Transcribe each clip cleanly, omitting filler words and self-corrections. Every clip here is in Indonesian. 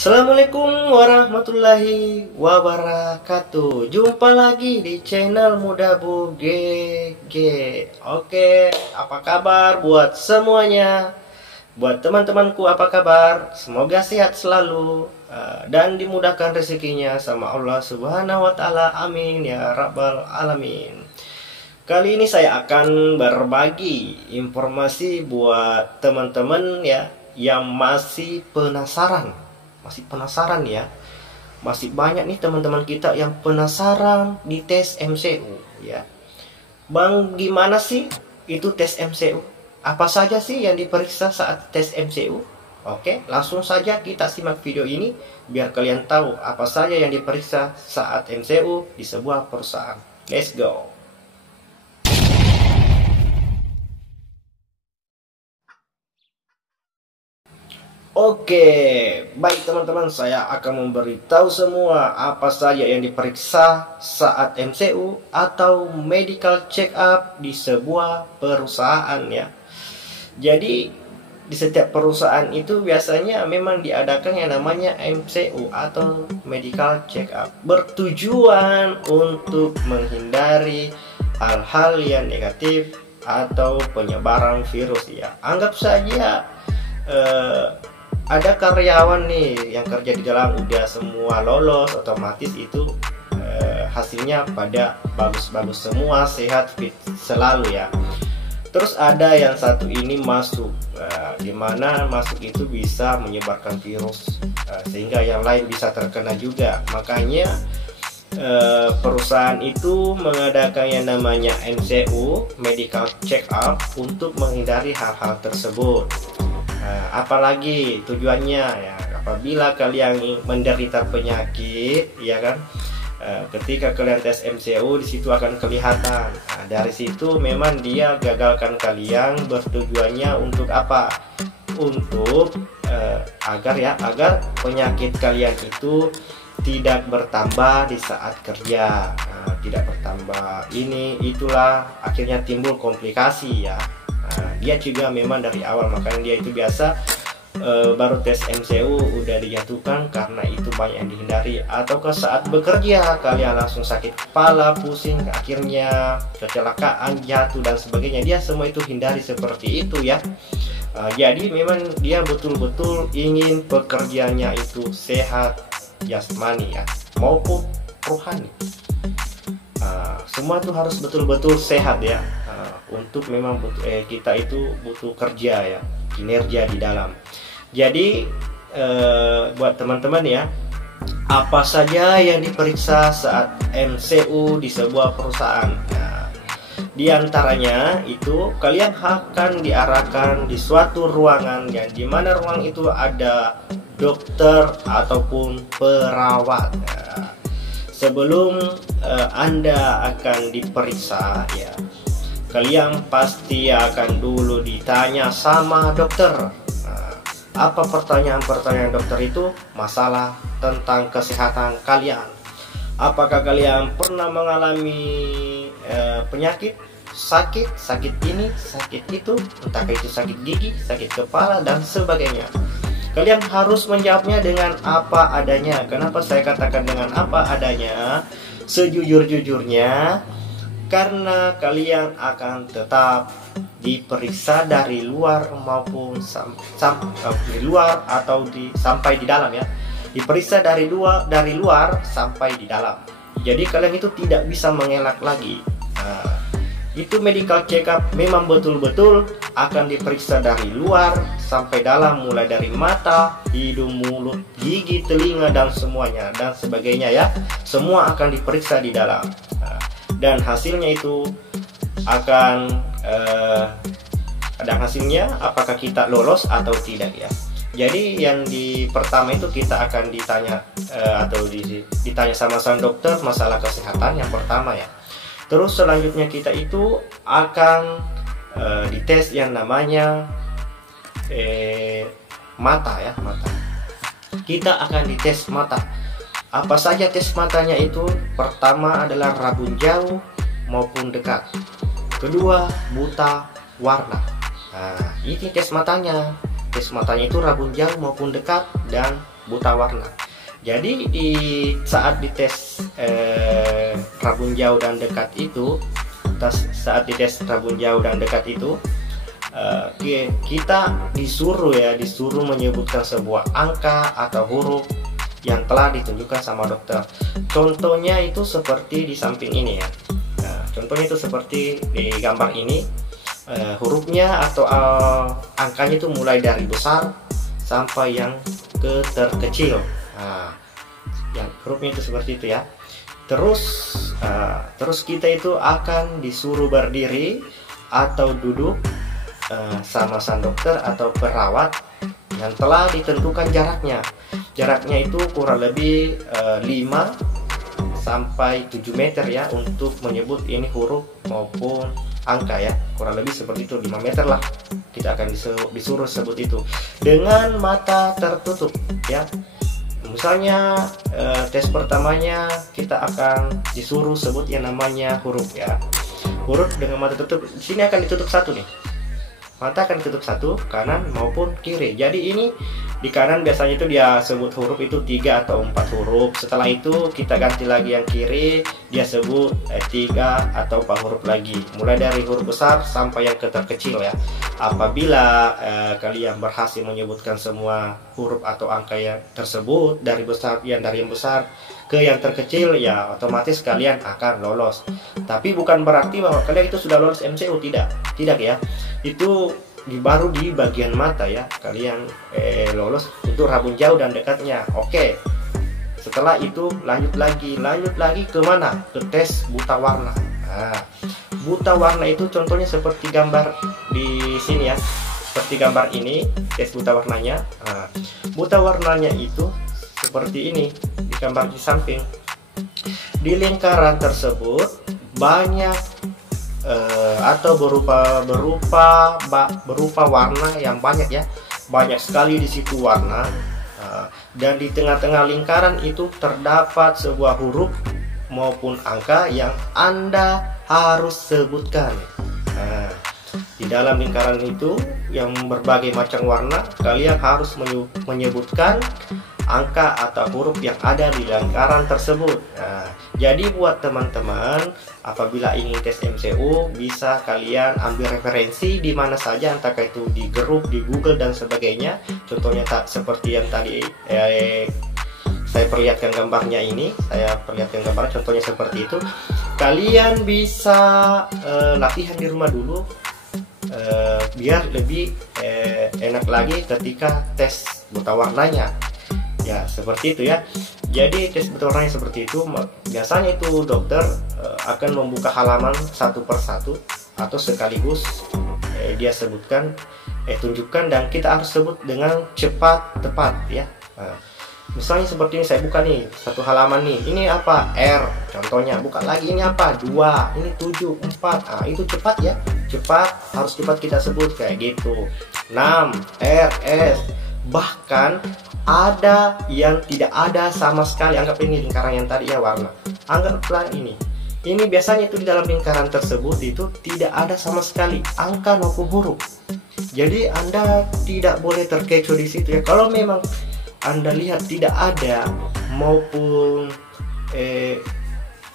Assalamualaikum warahmatullahi wabarakatuh. Jumpa lagi di channel Muda Bu GG. Oke, apa kabar buat semuanya? Buat teman-temanku apa kabar? Semoga sehat selalu dan dimudahkan rezekinya sama Allah Subhanahu wa taala. Amin ya rabbal alamin. Kali ini saya akan berbagi informasi buat teman-teman ya yang masih penasaran ya. Masih banyak nih teman-teman kita yang penasaran di tes MCU ya. Bang, gimana sih itu tes MCU? Apa saja sih yang diperiksa saat tes MCU? Oke, langsung saja kita simak video ini biar kalian tahu apa saja yang diperiksa saat MCU di sebuah perusahaan. Let's go. Oke, baik teman-teman, saya akan memberitahu semua apa saja yang diperiksa saat MCU atau medical check up di sebuah perusahaan ya. Jadi di setiap perusahaan itu biasanya memang diadakan yang namanya MCU atau medical check up, bertujuan untuk menghindari hal-hal yang negatif atau penyebaran virus ya. Anggap saja ada karyawan nih yang kerja di dalam udah semua lolos, otomatis itu hasilnya pada bagus-bagus semua, sehat, fit selalu ya. Terus ada yang satu ini masuk, dimana masuk itu bisa menyebarkan virus, sehingga yang lain bisa terkena juga. Makanya perusahaan itu mengadakan yang namanya MCU, medical check up, untuk menghindari hal-hal tersebut. Apalagi tujuannya ya, apabila kalian menderita penyakit ya kan, ketika kalian tes MCU di situ akan kelihatan. Dari situ memang dia gagalkan kalian, bertujuannya untuk apa? Untuk agar penyakit kalian itu tidak bertambah di saat kerja, tidak bertambah ini itulah, akhirnya timbul komplikasi ya. Dia juga memang dari awal, makanya dia itu biasa baru tes MCU udah dijatuhkan karena itu banyak yang dihindari. Atau ke saat bekerja kalian langsung sakit kepala, pusing, akhirnya kecelakaan, jatuh dan sebagainya, dia semua itu hindari seperti itu ya. Jadi memang dia betul-betul ingin pekerjaannya itu sehat jasmani ya maupun rohani. Semua itu harus betul-betul sehat ya, untuk memang kita itu butuh kerja ya, kinerja di dalam. Jadi buat teman-teman ya, apa saja yang diperiksa saat MCU di sebuah perusahaan. Di antaranya itu kalian akan diarahkan di suatu ruangan yang dimana ruang itu ada dokter ataupun perawat. Sebelum Anda akan diperiksa ya, kalian pasti akan dulu ditanya sama dokter. Apa pertanyaan-pertanyaan dokter itu? Masalah tentang kesehatan kalian. Apakah kalian pernah mengalami penyakit, sakit ini, sakit itu, entah itu sakit gigi, sakit kepala dan sebagainya. Kalian harus menjawabnya dengan apa adanya. Kenapa saya katakan dengan apa adanya? Sejujur-jujurnya, karena kalian akan tetap diperiksa dari luar maupun di luar atau sampai di dalam ya. Diperiksa dari luar sampai di dalam. Jadi kalian itu tidak bisa mengelak lagi. Itu medical check up memang betul-betul akan diperiksa dari luar sampai dalam, mulai dari mata, hidung, mulut, gigi, telinga dan semuanya dan sebagainya ya. Semua akan diperiksa di dalam. Dan hasilnya itu akan ada hasilnya apakah kita lolos atau tidak ya. Jadi yang pertama itu kita akan ditanya atau ditanya sama sang dokter masalah kesehatan yang pertama ya. Terus selanjutnya kita itu akan dites yang namanya mata ya, mata. Kita akan dites mata. Apa saja tes matanya itu? Pertama adalah rabun jauh maupun dekat. Kedua, buta warna. Ini tes matanya. Tes matanya itu rabun jauh maupun dekat dan buta warna. Jadi di saat dites rabun jauh dan dekat itu, kita disuruh menyebutkan sebuah angka atau huruf yang telah ditunjukkan sama dokter. Contohnya itu seperti di samping ini ya. Nah, contohnya itu seperti di gambar ini, hurufnya atau angkanya itu mulai dari besar sampai yang ke terkecil. Nah, yang hurufnya itu seperti itu ya. Terus kita itu akan disuruh berdiri atau duduk sama sang dokter atau perawat yang telah ditentukan jaraknya. Jaraknya itu kurang lebih 5 sampai 7 meter ya, untuk menyebut ini huruf maupun angka ya. Kurang lebih seperti itu, 5 meter lah kita akan disuruh sebut itu dengan mata tertutup ya. Misalnya tes pertamanya kita akan disuruh sebut yang namanya huruf ya. Huruf dengan mata tertutup. Di sini akan ditutup satu nih. Mata akan ditutup satu, kanan maupun kiri. Jadi ini di kanan biasanya itu dia sebut huruf itu 3 atau 4 huruf. Setelah itu kita ganti lagi yang kiri, dia sebut 3 atau 4 huruf lagi. Mulai dari huruf besar sampai yang terkecil ya. Apabila kalian berhasil menyebutkan semua huruf atau angka yang tersebut dari yang besar ke yang terkecil ya, otomatis kalian akan lolos. Tapi bukan berarti bahwa kalian itu sudah lolos MCU, tidak ya. Itu baru di bagian mata ya, kalian lolos untuk rabun jauh dan dekatnya. Oke. Setelah itu lanjut lagi ke mana? Ke tes buta warna. Nah, buta warna itu contohnya seperti gambar di sini ya. Seperti gambar ini, tes buta warnanya. Nah, buta warnanya itu seperti ini di gambar di samping. Di lingkaran tersebut banyak atau berupa warna yang banyak ya, banyak sekali di situ warna. Dan di tengah-tengah lingkaran itu terdapat sebuah huruf maupun angka yang Anda harus sebutkan. Nah, di dalam lingkaran itu yang berbagai macam warna, kalian harus menyebutkan angka atau huruf yang ada di lingkaran tersebut. Nah, jadi buat teman-teman, apabila ingin tes MCU, bisa kalian ambil referensi di mana saja, entah itu di grup, di Google dan sebagainya. Contohnya seperti yang tadi saya perlihatkan gambarnya ini, contohnya seperti itu. Kalian bisa latihan di rumah dulu, biar lebih enak lagi ketika tes buta warnanya. Ya seperti itu ya. Jadi tes buta warnanya seperti itu. Biasanya itu dokter akan membuka halaman satu persatu atau sekaligus dia sebutkan, tunjukkan, dan kita harus sebut dengan cepat, tepat ya. Nah, misalnya seperti ini, saya buka nih satu halaman nih, ini apa? R contohnya. Buka lagi, ini apa? 2, ini 7, 4. Nah, itu cepat ya. Cepat, harus cepat kita sebut kayak gitu. 6, R, S. Bahkan ada yang tidak ada sama sekali. Anggap ini lingkaran yang tadi ya, warna. Anggaplah ini biasanya itu di dalam lingkaran tersebut itu tidak ada sama sekali angka maupun huruf. Jadi Anda tidak boleh terkecoh di situ ya. Kalau memang Anda lihat tidak ada maupun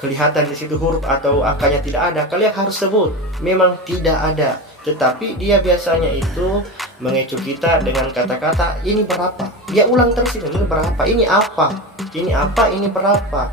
kelihatan di situ huruf atau angkanya tidak ada, kalian harus sebut memang tidak ada. Tetapi dia biasanya itu mengecoh kita dengan kata-kata ini berapa. Dia ulang terus, ini berapa, ini apa, ini berapa.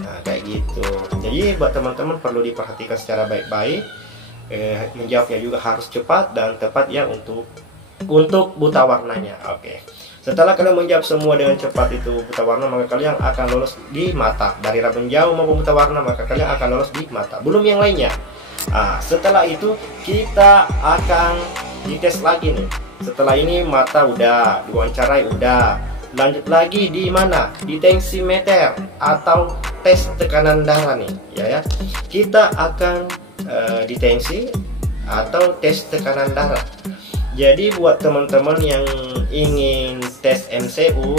Nah kayak gitu. Jadi buat teman-teman perlu diperhatikan secara baik-baik. Menjawabnya juga harus cepat dan tepat ya untuk buta warnanya. Oke. Setelah kalian menjawab semua dengan cepat itu buta warna, maka kalian akan lolos di mata. Dari rabun jauh maupun buta warna, maka kalian akan lolos di mata. Belum yang lainnya. Setelah itu kita akan dites lagi nih. Setelah ini mata udah, diwawancarai udah. Lanjut lagi di mana? Di tensimeter atau tes tekanan darah nih, ya. Kita akan ditensi atau tes tekanan darah. Jadi buat teman-teman yang ingin tes MCU,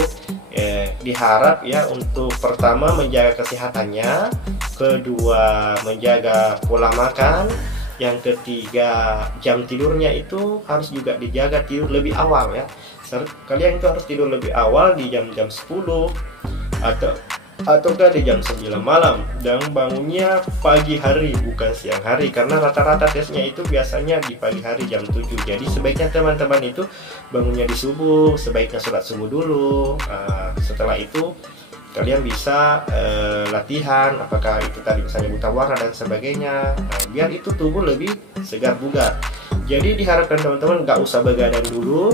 diharap ya untuk pertama menjaga kesehatannya, kedua menjaga pola makan, yang ketiga jam tidurnya itu harus juga dijaga, tidur lebih awal ya. kalian itu harus tidur lebih awal di jam-jam 10 ataukah di jam 9 malam, dan bangunnya pagi hari bukan siang hari, karena rata-rata tesnya itu biasanya di pagi hari jam 7. Jadi sebaiknya teman-teman itu bangunnya di subuh, sebaiknya sholat subuh dulu. Setelah itu kalian bisa latihan, apakah itu tadi misalnya mutawarah dan sebagainya, biar itu tubuh lebih segar bugar. Jadi diharapkan teman-teman nggak usah begadang dulu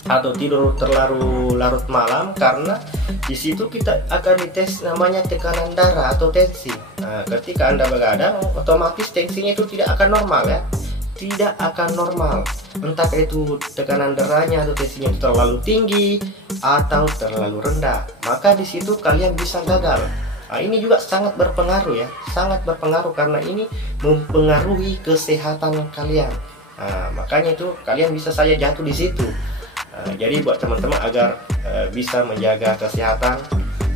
atau tidur terlalu larut malam, karena di situ kita akan dites namanya tekanan darah atau tensi. Ketika Anda begadang, otomatis tensinya itu tidak akan normal ya, tidak akan normal. Entah itu tekanan darahnya atau tensinya itu terlalu tinggi atau terlalu rendah, maka di situ kalian bisa gagal. Ini juga sangat berpengaruh ya, sangat berpengaruh, karena ini mempengaruhi kesehatan kalian. Makanya itu kalian bisa saja jatuh di situ. Jadi buat teman-teman agar bisa menjaga kesehatan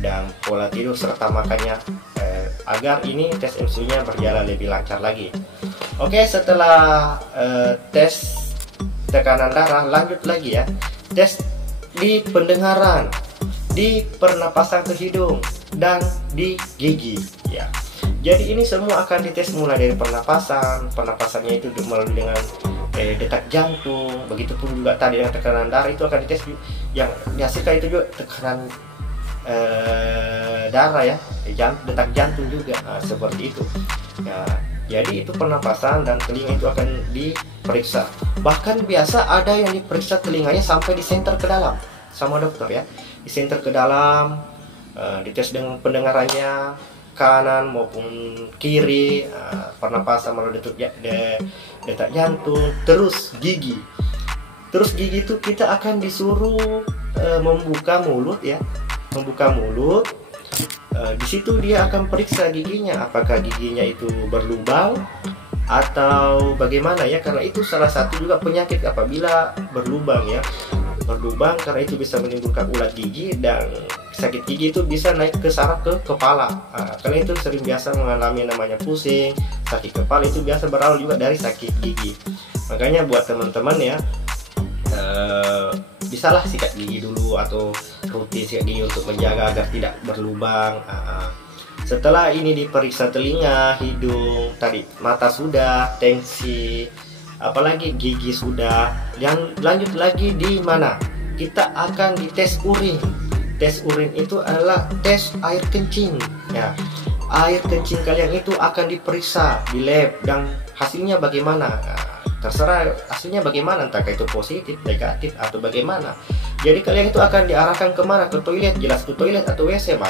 dan pola tidur serta makannya, agar ini tes MC-nya berjalan lebih lancar lagi. Oke, setelah tes tekanan darah, lanjut lagi ya, tes di pendengaran, di pernapasan ke hidung, dan di gigi ya. Jadi ini semua akan dites mulai dari pernapasannya itu melalui dengan detak jantung, begitupun juga tadi dengan tekanan darah itu akan dites. Yang dihasilkan itu juga tekanan darah ya, detak jantung juga, seperti itu ya. Jadi itu pernapasan dan telinga itu akan diperiksa. Bahkan biasa ada yang diperiksa telinganya sampai di senter ke dalam sama dokter ya, di senter ke dalam, dites dengan pendengarannya kanan maupun kiri, pernapasan melalui detak jantung, terus gigi. Terus gigi itu kita akan disuruh membuka mulut ya, membuka mulut. Di situ dia akan periksa giginya, apakah giginya itu berlubang atau bagaimana ya, karena itu salah satu juga penyakit apabila berlubang ya, berlubang, karena itu bisa menimbulkan ulat gigi, dan sakit gigi itu bisa naik ke saraf ke kepala. Karena itu sering biasa mengalami namanya pusing, sakit kepala, itu biasa berawal juga dari sakit gigi. Makanya buat teman-teman ya, bisalah sikat gigi dulu atau rutin sikat gigi untuk menjaga agar tidak berlubang. Setelah ini diperiksa telinga, hidung, tadi mata sudah, tensi, apalagi gigi sudah, yang lanjut lagi di mana? Kita akan dites urin. Tes urin itu adalah tes air kencing ya. Air kencing kalian itu akan diperiksa di lab, dan hasilnya bagaimana? Terserah hasilnya bagaimana, entah itu positif, negatif, atau bagaimana. Jadi kalian itu akan diarahkan kemana? Ke toilet, jelas ke toilet atau WC.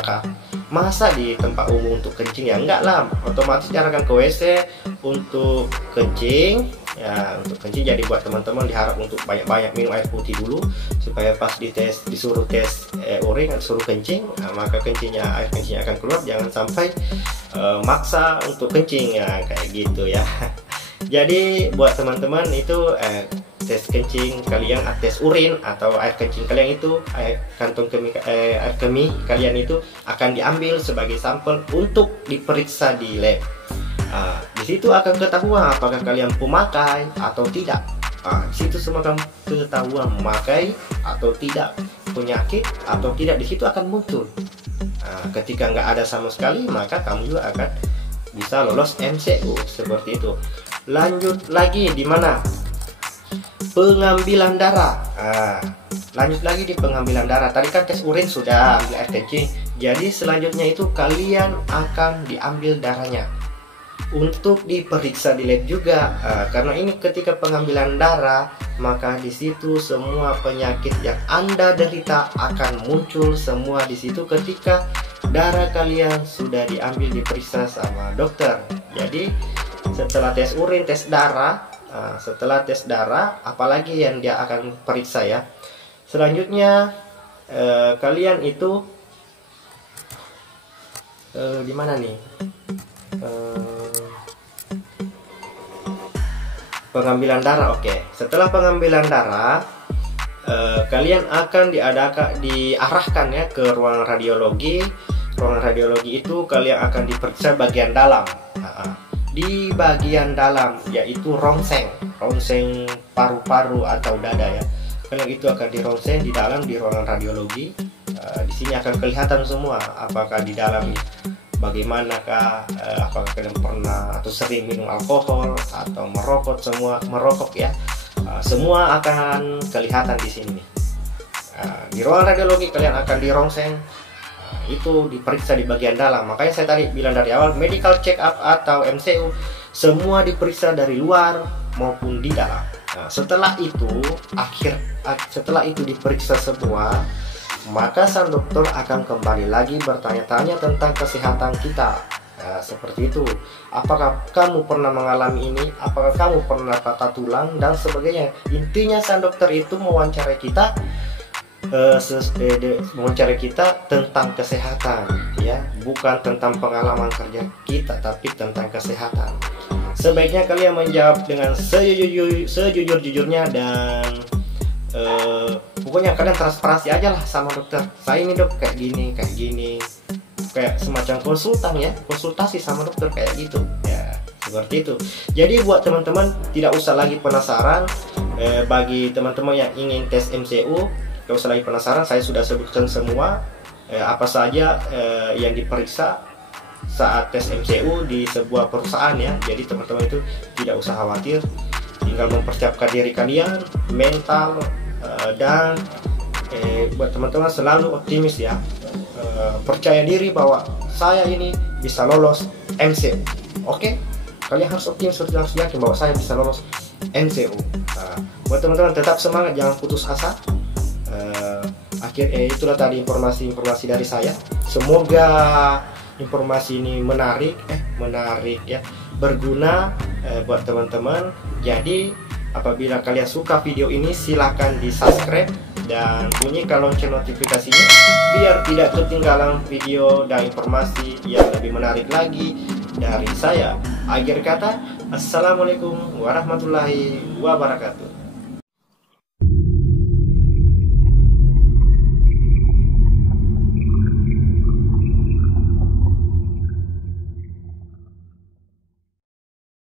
Masa di tempat umum untuk kencing ya? Enggak lah, otomatis diarahkan ke WC untuk kencing ya, untuk kencing. Jadi buat teman-teman diharap untuk banyak-banyak minum air putih dulu, supaya pas disuruh tes urin, suruh kencing, maka air kencingnya akan keluar. Jangan sampai maksa untuk kencing ya, kayak gitu ya. Jadi buat teman-teman itu tes kencing kalian, tes urin atau air kencing kalian itu, kantong air kemih kalian itu akan diambil sebagai sampel untuk diperiksa di lab. Di situ akan ketahuan apakah kalian pemakai atau tidak. Di situ semua akan ketahuan memakai atau tidak, penyakit atau tidak, di situ akan muncul. Ketika nggak ada sama sekali, maka kamu juga akan bisa lolos MCU seperti itu. Lanjut lagi di mana? Pengambilan darah. Lanjut lagi di pengambilan darah. Tadi kan tes urin sudah, ambil air kencing. Jadi selanjutnya itu kalian akan diambil darahnya untuk diperiksa di lab juga. Karena ini ketika pengambilan darah, maka di situ semua penyakit yang Anda derita akan muncul semua di situ ketika darah kalian sudah diambil, diperiksa sama dokter. Jadi setelah tes urin, tes darah, setelah tes darah, apalagi yang dia akan periksa ya. Selanjutnya kalian itu di mana nih? Pengambilan darah. Oke. Setelah pengambilan darah, kalian akan diarahkan ya ke ruang radiologi. Ruang radiologi itu kalian akan diperiksa bagian dalam. Di bagian dalam yaitu rongseng paru-paru atau dada ya. kalian itu akan di ronsen di dalam di ruangan radiologi. Di sini akan kelihatan semua apakah di dalam bagaimanakah, apakah kalian pernah atau sering minum alkohol atau merokok ya. Semua akan kelihatan di sini. Di ruangan radiologi kalian akan di ronsen, itu diperiksa di bagian dalam. Makanya saya tadi bilang dari awal, medical check up atau MCU semua diperiksa dari luar maupun di dalam. Setelah itu diperiksa semua, maka sang dokter akan kembali lagi bertanya-tanya tentang kesehatan kita. Seperti itu. Apakah kamu pernah mengalami ini? Apakah kamu pernah patah tulang dan sebagainya? Intinya sang dokter itu mewawancarai kita tentang kesehatan, ya, bukan tentang pengalaman kerja kita, tapi tentang kesehatan. Sebaiknya kalian menjawab dengan sejujur-jujurnya dan pokoknya kalian transparansi aja lah sama dokter. Saya ini dok kayak gini, kayak semacam konsultan ya, konsultasi sama dokter kayak gitu ya, seperti itu. Jadi buat teman-teman tidak usah lagi penasaran. Bagi teman-teman yang ingin tes MCU, tidak usah lagi penasaran. Saya sudah sebutkan semua apa saja yang diperiksa saat tes MCU di sebuah perusahaan ya. Jadi teman-teman itu tidak usah khawatir, tinggal mempersiapkan diri kalian mental dan buat teman-teman selalu optimis ya. Percaya diri bahwa saya ini bisa lolos MCU. Oke? Kalian harus optimis, harus yakin bahwa saya bisa lolos MCU. Buat teman-teman tetap semangat, jangan putus asa. Itulah tadi informasi dari saya. Semoga informasi ini menarik ya, berguna buat teman-teman. Jadi apabila kalian suka video ini, silahkan di subscribe dan bunyikan lonceng notifikasinya biar tidak ketinggalan video dan informasi yang lebih menarik lagi dari saya. Akhir kata, assalamualaikum warahmatullahi wabarakatuh.